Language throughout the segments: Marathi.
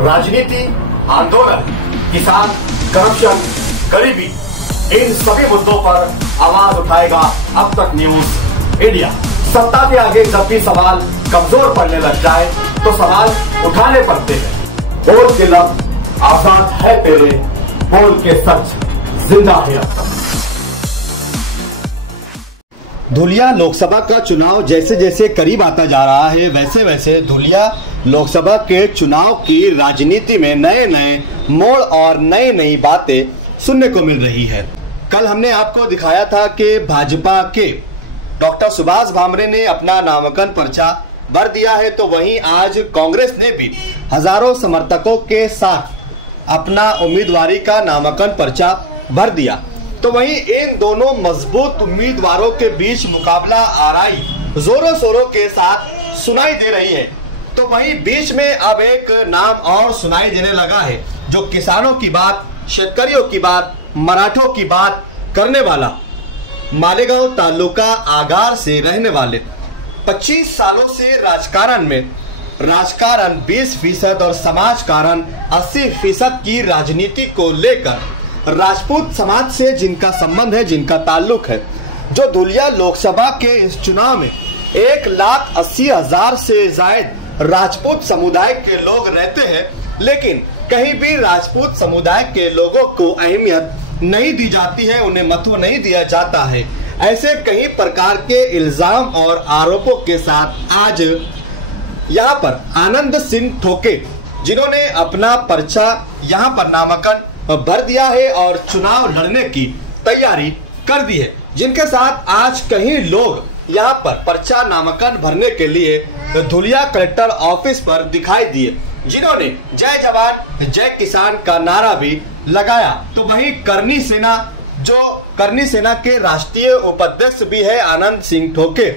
राजनीति, आंदोलन, किसान, करप्शन, गरीबी, इन सभी मुद्दों पर आवाज उठाएगा अब तक न्यूज इंडिया। सत्ता के आगे जब भी सवाल कमजोर पड़ने लग जाए तो सवाल उठाने पड़ते हैं। बोल के लफ्ज आजाद है तेरे, बोल के सच जिंदा है अब तक। धुलिया लोकसभा का चुनाव जैसे जैसे करीब आता जा रहा है वैसे वैसे धुलिया लोकसभा के चुनाव की राजनीति में नए नए मोड़ और नई नई बातें सुनने को मिल रही है। कल हमने आपको दिखाया था कि भाजपा के डॉक्टर सुभाष भामरे ने अपना नामांकन पर्चा भर दिया है, तो वहीं आज कांग्रेस ने भी हजारों समर्थकों के साथ अपना उम्मीदवारी का नामांकन पर्चा भर दिया। तो वहीं इन दोनों मजबूत उम्मीदवारों के बीच मुकाबला आराई जोरों शोरों के साथ सुनाई दे रही है। तो वहीं बीच में अब एक नाम और सुनाई देने लगा है, जो किसानों की बात, शेतकरियों की बात, मराठों की बात करने वाला, मालेगांव तालुका आगार से रहने वाले, 25 सालों से राजकारण 20% और समाजकारण 80% की राजनीति को लेकर राजपूत समाज से जिनका संबंध है, जिनका ताल्लुक है, जो धुलिया लोकसभा के इस चुनाव में 1,80,000 से ज्यादा राजपूत समुदाय के लोग रहते हैं, लेकिन कहीं भी राजपूत समुदाय के लोगों को अहमियत नहीं दी जाती है, उन्हें महत्व नहीं दिया जाता है। ऐसे कई प्रकार के इल्जाम और आरोपों के साथ आज यहाँ पर आनंद सिंह ठोके, जिन्होंने अपना पर्चा यहाँ पर नामांकन भर दिया है और चुनाव लड़ने की तैयारी कर दी है, जिनके साथ आज कई लोग यहाँ पर पर्चा नामांकन भरने के लिए धुलिया कलेक्टर ऑफिस पर दिखाई दिए, जिन्होंने जय जवान जय किसान का नारा भी लगाया। तो वहीं करनी सेना के राष्ट्रीय उपाध्यक्ष भी है आनंद सिंह ठोके,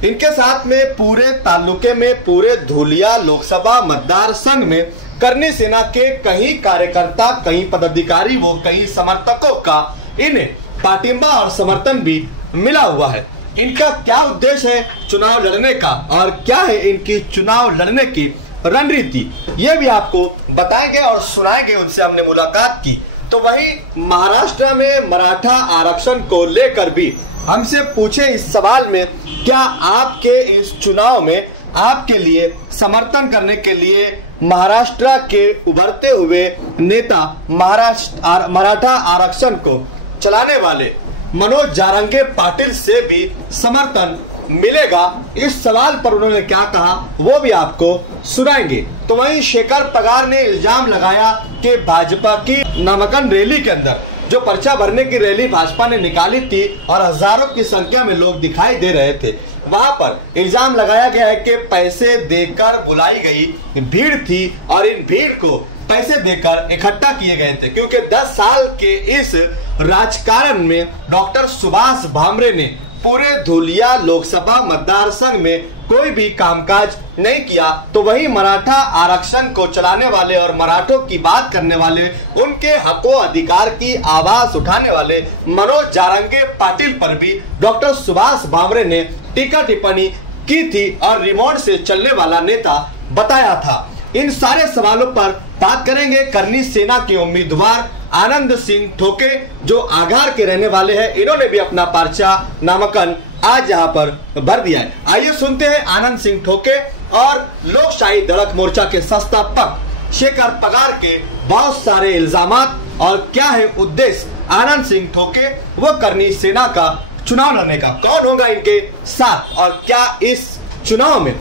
इनके साथ में पूरे तालुके में, पूरे धुलिया लोकसभा मतदार संघ में करनी सेना के कई कार्यकर्ता, कई पदाधिकारी, वो कई समर्थकों का इन्हें पाटिंबा और समर्थन भी मिला हुआ है। इनका क्या उद्देश्य है चुनाव लड़ने का और क्या है इनकी चुनाव लड़ने की रणनीति, ये भी आपको बताएंगे और सुनाएंगे। उनसे हमने मुलाकात की। तो वहीं महाराष्ट्र में मराठा आरक्षण को लेकर भी हमसे पूछे इस सवाल में, क्या आपके इस चुनाव में आपके लिए समर्थन करने के लिए महाराष्ट्र के उभरते हुए नेता, मराठा आरक्षण को चलाने वाले मनोज जारंगे पाटिल से भी समर्थन मिलेगा, इस सवाल पर उन्होंने क्या कहा वो भी आपको सुनाएंगे। तो वहीं शेखर पगार ने इल्जाम लगाया कि भाजपा की नामांकन रैली के अंदर जो पर्चा भरने की रैली भाजपा ने निकाली थी और हजारों की संख्या में लोग दिखाई दे रहे थे, वहां पर इल्जाम लगाया गया है कि पैसे देकर बुलाई गई भीड़ थी और इन भीड़ को पैसे देकर इकट्ठा किए गए थे, क्योंकि 10 साल के इस राजकारण में डॉक्टर सुभाष भामरे ने पूरे धुलिया लोकसभा मतदार संघ में कोई भी कामकाज नहीं किया। तो वही मराठा आरक्षण को चलाने वाले और मराठों की बात करने वाले, उनके हकों अधिकार की आवाज उठाने वाले मनोज जारंगे पाटिल पर भी डॉक्टर सुभाष भामरे ने टीका टिप्पणी की थी और रिमोट से चलने वाला नेता बताया था। इन सारे सवालों पर बात करेंगे। करनी सेना के उम्मीदवार आनंद सिंह ठोके, जो आगार के रहने वाले हैं, इन्होंने भी अपना पर्चा नामांकन आज यहाँ पर भर दिया है। आइए सुनते हैं आनंद सिंह ठोके और लोकशाही धड़क मोर्चा के संस्थापक शेखर पगार के बहुत सारे इल्जामात और क्या है उद्देश्य आनंद सिंह ठोके व करनी सेना का चुनाव लड़ने का, कौन होगा इनके साथ और क्या इस चुनाव में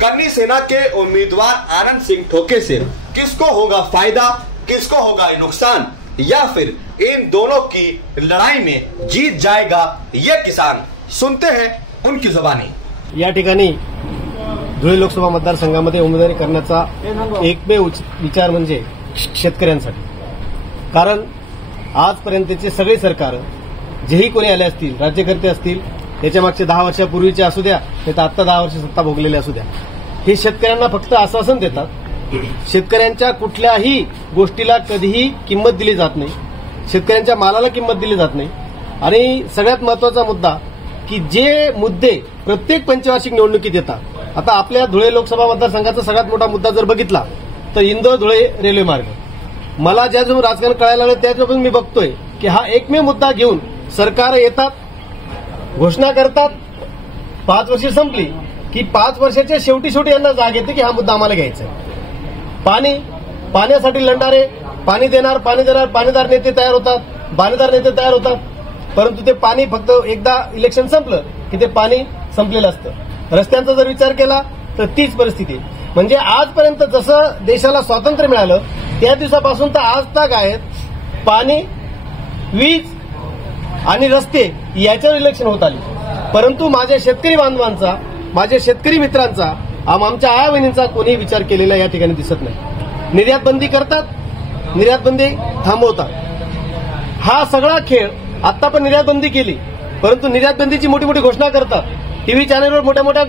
करनी सेना के उम्मीदवार आनंद सिंह ठोके से किसको होगा फायदा, किसको होगा नुकसान, या फिर इन दोनों की लड़ाई में जीत जाएगा ये किसान। सुनते हैं उनकी जुबानी। या ठिकाणी धुळे लोकसभा मतदारसंघामध्ये उमेदवारी करण्याचा एकमेव विचार म्हणजे शेतकऱ्यांसाठी, कारण आजपर्यंतचे सगळे सरकार जेही कोणी आले असतील, राज्यकर्ते असतील, त्याच्या मागच्या 10 वर्षापूर्वीचे असू द्या, नाही तर आता 10 वर्ष सत्ता भोगलेले असू द्या, हे शेतकऱ्यांना फक्त आश्वासन देतात। शेतकऱ्यांच्या कुठल्याही गोष्टीला कधीही किंमत दिली जात नाही, शेतकऱ्यांच्या मालाला किंमत दिली जात नाही। आणि सगळ्यात महत्त्वाचा मुद्दा की जे मुद्दे प्रत्येक पंचवार्षिक निवडणुकीत येतात, आता आपल्या धुळे लोकसभा मतदारसंघाचा सगळ्यात मोठा मुद्दा जर बघितला तर इंदोर धुळे रेल्वे मार्ग. मला ज्याच्यातून राजकारण कळायला लागलं त्याच्यापासून मी बघतोय की हा एकमेव मुद्दा घेऊन सरकार येतात, घोषणा करतात, 5 वर्ष संपली की 5 वर्षाच्या शेवटी यांना जाग येते की हा मुद्दा आम्हाला घ्यायचा आहे. पाण्यासाठी लढणारे, पाणी पाणीदार नेते तयार होतात, बाणेदार नेते तयार होतात, परंतु ते पाणी फक्त एकदा इलेक्शन संपलं की ते पाणी संपलेलं असतं. रस्त्यांचा जर विचार केला तर तीच परिस्थिती आहे. म्हणजे आजपर्यंत जसं देशाला स्वातंत्र्य मिळालं त्या दिवसापासून तर आज तक आहेत पाणी, वीज आणि रस्ते याच्यावर इलेक्शन होत आली. परंतु माझ्या शेतकरी बांधवांचा, माझ्या शेतकरी मित्रांचा, आमच्या आया बहिणींचा कोणीही विचार केलेला या ठिकाणी दिसत नाही. निर्यात बंदी करतात, निर्यात बंदी थांबवतात. हा सगळा खेळ. आता पण निर्यात बंदी केली, परंतु निर्यात बंदीची मोठी मोठी घोषणा करतात, टीव्ही चॅनलवर मोठ्या मोठ्या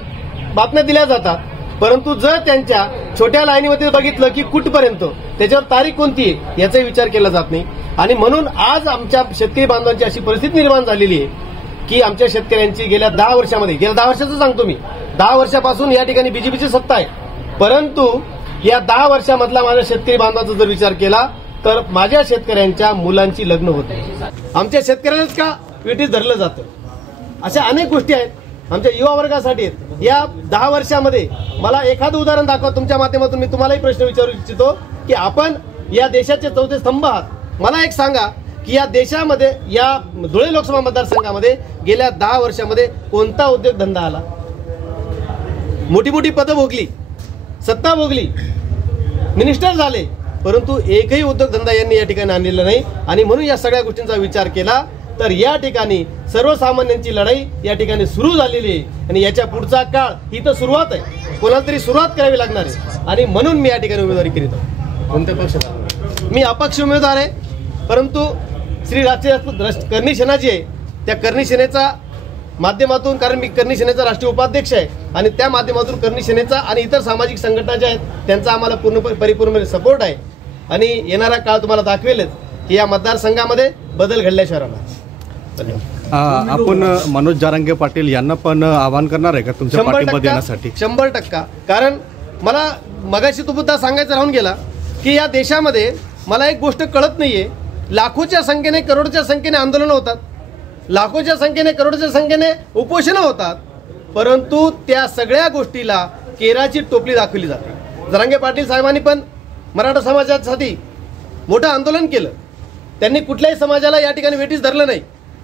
बातम्या दिल्या जातात, परंतु जर त्यांच्या छोट्या लाईनीमध्ये बघितलं की कुठपर्यंत, त्याच्यावर तारीख कोणती आहे याचाही विचार केला जात नाही. आणि म्हणून आज आमच्या शेतकरी बांधवांची अशी परिस्थिती निर्माण झालेली आहे की आमच्या शेतकऱ्यांची गेल्या 10 वर्षामध्ये, गेल्या 10 वर्षाचं सांगतो मी, 10 वर्षापासून या ठिकाणी बीजेपीची सत्ता आहे, परंतु या 10 वर्षामधला माझ्या शेतकरी बांधवांचा जर विचार केला तर माझ्या शेतकऱ्यांच्या मुलांची लग्न होते. आमच्या शेतकऱ्यांनाच का वेठीस धरलं जातं. अशा अनेक गोष्टी आहेत आमच्या युवा वर्गासाठी आहेत. या 10 वर्षामध्ये मला एखादं उदाहरण दाखवा. तुमच्या माध्यमातून मी तुम्हालाही प्रश्न विचारू इच्छितो की आपण या देशाचे 4 स्तंभ आहात. मला एक सांगा की या देशामध्ये, या धुळे लोकसभा मतदारसंघामध्ये गेल्या 10 वर्षामध्ये कोणता उद्योगधंदा आला? मोठी मोठी पदं भोगली, सत्ता भोगली, मिनिस्टर झाले, परंतु एकही उद्योगधंदा यांनी या ठिकाणी आणलेला नाही. आणि म्हणून या सगळ्या गोष्टींचा विचार केला तर या ठिकाणी सर्वसामान्यांची लढाई या ठिकाणी सुरू झालेली आहे. आणि याच्या पुढचा काळ ही तर सुरुवात आहे, कोणाला तरी सुरुवात करावी लागणार आहे. आणि म्हणून मी या ठिकाणी उमेदवारी करीत आहोत. कोणत्या पक्षात? मी अपक्ष उमेदवार आहे, परंतु श्री राष्ट्रीय करणी सेना जी आहे त्या करणी सेनेचा माध्यमातून, कारण मी करणी सेनेचा राष्ट्रीय उपाध्यक्ष आहे आणि त्या माध्यमातून करणी सेनेचा आणि इतर सामाजिक संघटना ज्या आहेत त्यांचा आम्हाला परिपूर्ण सपोर्ट आहे. आणि येणारा काळ तुम्हाला दाखवेलच की या मतदारसंघामध्ये बदल घडल्याशिवाय राहणार. आपण मनोज जारंगे पाटील यांना पण आवाहन करणार आहे का तुमच्या पाठिंबा देण्यासाठी? 100%. कारण मला मगाशी तो मुद्दा सांगायचा राहून गेला की या देशामध्ये मला एक गोष्ट कळत नाहीये. लाखोच्या संख्येने, करोडच्या संख्येने आंदोलनं होतात, लाखोच्या संख्येने, करोडच्या संख्येने उपोषणं होतात, परंतु त्या सगळ्या गोष्टीला केराची टोपली दाखवली जाते. जरांगे पाटील साहेबांनी पण मराठा समाजासाठी मोठं आंदोलन केलं. त्यांनी कुठल्याही समाजाला या ठिकाणी वेठीस धरलं नाही,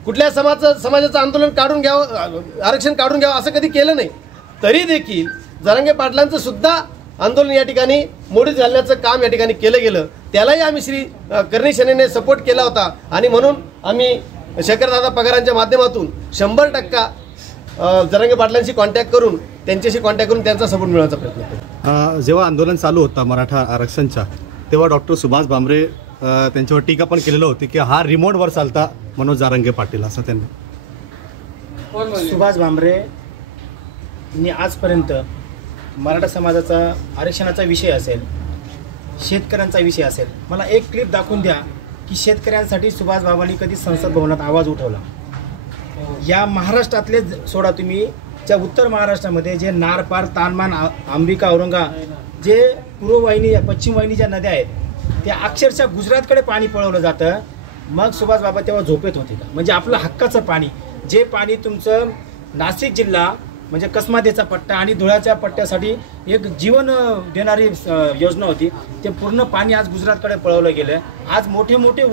कुठल्या समाजाचं आंदोलन काढून घ्यावं, आरक्षण काढून घ्यावं असं कधी केलं नाही. तरी देखील जरांगे पाटलांचं सुद्धा आंदोलन या ठिकाणी मोडीत घालण्याचं काम या ठिकाणी केलं गेलं. त्यालाही आम्ही श्री करणी सेनेने सपोर्ट केला होता. आणि म्हणून आम्ही शेखरदादा पगारांच्या माध्यमातून 100% जरांगे पाटलांशी कॉन्टॅक्ट करून, त्यांच्याशी कॉन्टॅक्ट करून त्यांचा सपोर्ट मिळवण्याचा प्रयत्न केला. जेव्हा आंदोलन चालू होता मराठा आरक्षणचा, तेव्हा डॉक्टर सुभाष भामरे त्यांच्यावर टीका पण केलेलं होती की हा रिमोटवर चालता मनोज जारंगे पाटील, असं त्यांनी. सुभाष भामरेंनी आजपर्यंत मराठा समाजाचा आरक्षणाचा विषय असेल, शेतकऱ्यांचा विषय असेल, मला एक क्लिप दाखवून द्या की शेतकऱ्यांसाठी सुभाष बाबांनी कधी संसद भवनात आवाज उठवला. या महाराष्ट्रातले सोडा तुम्ही, ज्या उत्तर महाराष्ट्रामध्ये जे नारपार, तानमान, अंबिका, औरंगा, जे पूर्व वाहिनी, पश्चिम वाहिनी ज्या नद्या आहेत त्या अक्षरशः गुजरातकडे पाणी पळवलं जातं. मग सुभाष बाबा तेव्हा झोपेत होते का? म्हणजे आपलं हक्काचं पाणी, जे पाणी तुमचं नाशिक जिल्हा म्हणजे कसमादेचा पट्टा आणि धुळ्याच्या पट्ट्यासाठी एक जीवन देणारी योजना होती, ते पूर्ण पाणी आज गुजरातकडे पळवलं गेलं. आज मोठे मोठे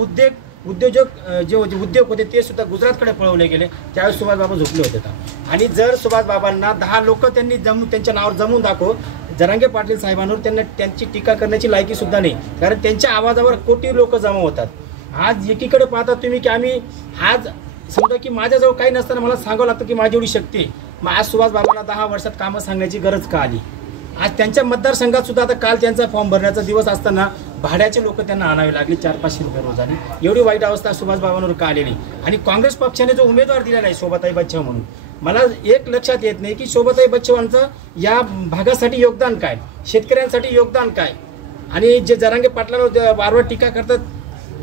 उद्योजक जे उद्योग होते ते सुद्धा गुजरातकडे पळवले गेले. त्यावेळेस सुभाष बाबा झोपले होते. आणि जर सुभाष बाबांना 10 लोक त्यांनी त्यांच्या नावावर जमवून दाखव, जरांगे पाटील साहेबांवर त्यांची टीका करण्याची लायकी सुद्धा नाही, कारण त्यांच्या आवाजावर कोटी लोक जमा होतात. आज एकीकडे पाहता तुम्ही की आम्ही आज समजा की माझ्याजवळ काही नसताना मला सांगावं लागतं की माझी एवढी शक्ती आहे. मग आज सुभाष बाबांना 10 वर्षात कामं सांगण्याची गरज का आली? आज त्यांच्या मतदारसंघात सुद्धा आता काल त्यांचा फॉर्म भरण्याचा दिवस असताना भाड्याचे लोक त्यांना आणावे लागले 400-500 रुपये रोजाने. एवढी वाईट अवस्था सुभाष बाबांवर का आलेली? आणि काँग्रेस पक्षाने जो उमेदवार दिलेला आहे शोभाताई बच्छाव म्हणून, मला एक लक्षात येत नाही की शोभाताई बच्छावांचं या भागासाठी योगदान काय, शेतकऱ्यांसाठी योगदान काय. आणि जे जरांगे पाटलांवर वारंवार टीका करतात,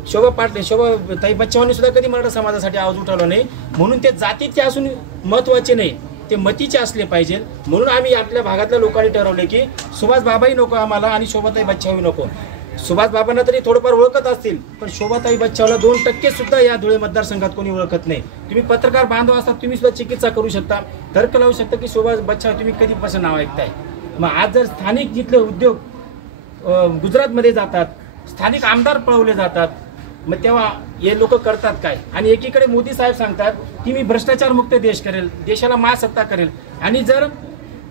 शोभाताई बच्छावांनी सुद्धा कधी मराठा समाजासाठी आवाज उठवला नाही. म्हणून ते जातीचे असून महत्वाचे नाही, ते मतीचे असले पाहिजे. म्हणून आम्ही आपल्या भागातल्या लोकांनी ठरवले की सुभाष बाबाही नको आम्हाला आणि शोभाताई बच्चावही नको. सुभाष बाबांना तरी थोडंफार ओळखत असतील, पण शोभाताई बच्चावला 2% सुद्धा या धुळे मतदारसंघात कोणी ओळखत नाही. तुम्ही पत्रकार बांधव असतात, तुम्ही सुद्धा चिकित्सा करू शकता, तर्क लावू शकता की सुभाष बच्चाव तुम्ही कधीपासून नाव ऐकताय. मग आज जर स्थानिक जिथले उद्योग गुजरातमध्ये जातात, स्थानिक आमदार पळवले जातात, मग तेव्हा हे लोक करतात काय? आणि एकीकडे मोदी साहेब सांगतात की मी भ्रष्टाचार मुक्त देश करेल, देशाला महासत्ता करेल, आणि जर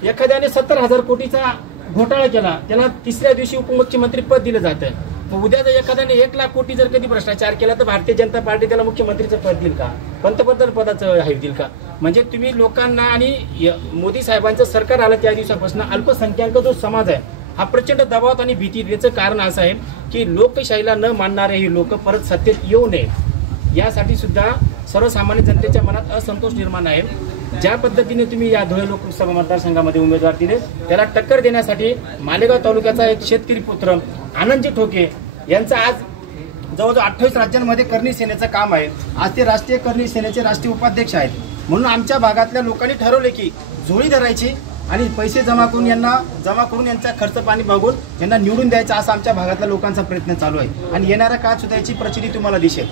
एखाद्याने 70,000 कोटीचा घोटाळा केला त्याला तिसऱ्या दिवशी उपमुख्यमंत्री पद दिलं जातं. मग उद्या जर एखाद्याने 1,00,000 कोटी जर कधी भ्रष्टाचार केला तर भारतीय जनता पार्टी त्याला मुख्यमंत्रीचं पद देईल का? पंतप्रधान पदाचं हे देईल का? म्हणजे तुम्ही लोकांना, आणि मोदी साहेबांचं सरकार आलं त्या दिवसापासून अल्पसंख्याक जो समाज आहे हा प्रचंड दबावात आणि भीतीत. याचं कारण असं आहे की लोकशाहीला न मानणारे हे लोक परत सत्तेत येऊ नये, यासाठी सुद्धा सर्वसामान्य जनतेच्या मनात असंतोष निर्माण आहे. ज्या पद्धतीने तुम्ही या धुळे लोकसभा मतदारसंघामध्ये उमेदवार दिले, त्याला टक्कर देण्यासाठी मालेगाव तालुक्याचा एक शेतकरी पुत्र आनंदजी ठोके यांचा आज जवळजवळ 28 राज्यांमध्ये करणी सेनेचं काम आहे. आज ते राष्ट्रीय करणी सेनेचे राष्ट्रीय उपाध्यक्ष आहेत. म्हणून आमच्या भागातल्या लोकांनी ठरवले की झोळी धरायची आणि पैसे जमा करून यांचा खर्च पाणी बघून यांना निवडून द्यायचा, असा आमच्या भागातल्या लोकांचा प्रयत्न चालू आहे. आणि येणाऱ्या काळात सुद्धा याची प्रचिती तुम्हाला दिसेल.